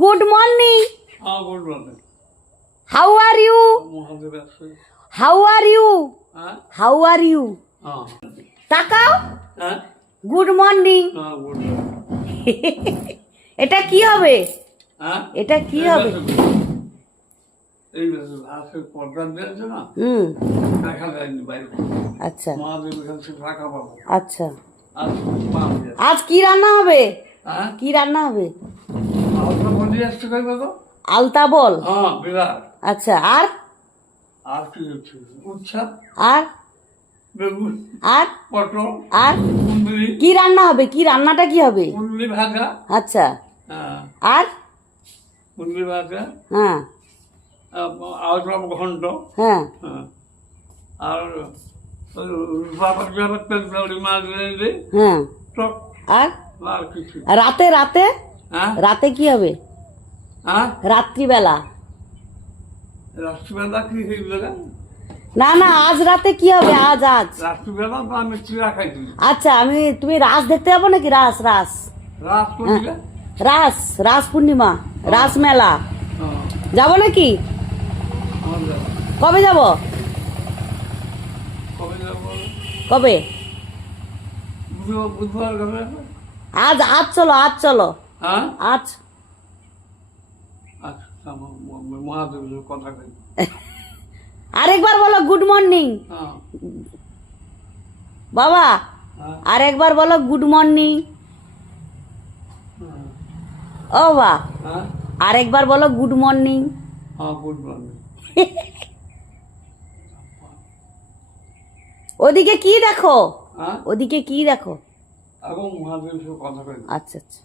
Good morning. হ্যাঁ, good morning. How are you? Mahadev আছে। How are you? হ্যাঁ, how are you? হ্যাঁ, তাকাও। হ্যাঁ, গুড মর্নিং। হ্যাঁ, গুড মর্নিং। এটা কি হবে? হ্যাঁ, এটা কি হবে? এই হাতের পর্দা দিয়েছে না, দেখা যায়নি বাইরে। আচ্ছা মহাদেব এখান থেকে টাকা পাবো। আচ্ছা। আর পাওয়া যায়। আজ কি রান্না হবে? হ্যাঁ, কি রান্না হবে? আলতা বলি আসতে পারবে তো? আলতা বল। হ্যাঁ, বিরাট। আচ্ছা আর আর কি হচ্ছে? উচ্ছা, আর বেগুন, আর পটল, আর কুন্দুরি, কি রান্না হবে? কি রান্নাটা কি হবে? কুন্দুরি ভাজা। আচ্ছা হ্যাঁ, আর কুন্দুরি ভাজা, হ্যাঁ আলুর ঘন্ট। হ্যাঁ হ্যাঁ, আর তেল মাছ দিয়ে হ্যাঁ টক। আর আর কিছু। রাতে রাতে হ্যাঁ, রাতে কি হবে? হ্যাঁ, রাত্রিবেলা? রাত্রিবেলা কি হইবে? না না, আজ রাতে কি হবে? আজ আজ রাত্রিবেলা তো আমি চিড়া খাইছি। আচ্ছা, তুমি রাস দেখতে যাবো নাকি? রাস রাস রাত পড়িলে রাস রাস পূর্ণিমা, রাস মেলা যাবো নাকি? কবে যাব? কবে যাবো? কবে? বুধবার কবে? আজ আজ চলো, আজ চলো, হ্যাঁ, আজ। আচ্ছা, মহাদেবের কথা কই। আরেকবার বলো গুড মর্নিং হ্যাঁ, বাবা। হ্যাঁ, আরেকবার বলো গুড মর্নিং। ও বা, হ্যাঁ, আরেকবার বলো গুড মর্নিং। হ্যাঁ, গুড মর্নিং। ওদিকে কি দেখো? হ্যাঁ, ওদিকে কি দেখো? এবং মহাদেবের কথা কই। আচ্ছা আচ্ছা।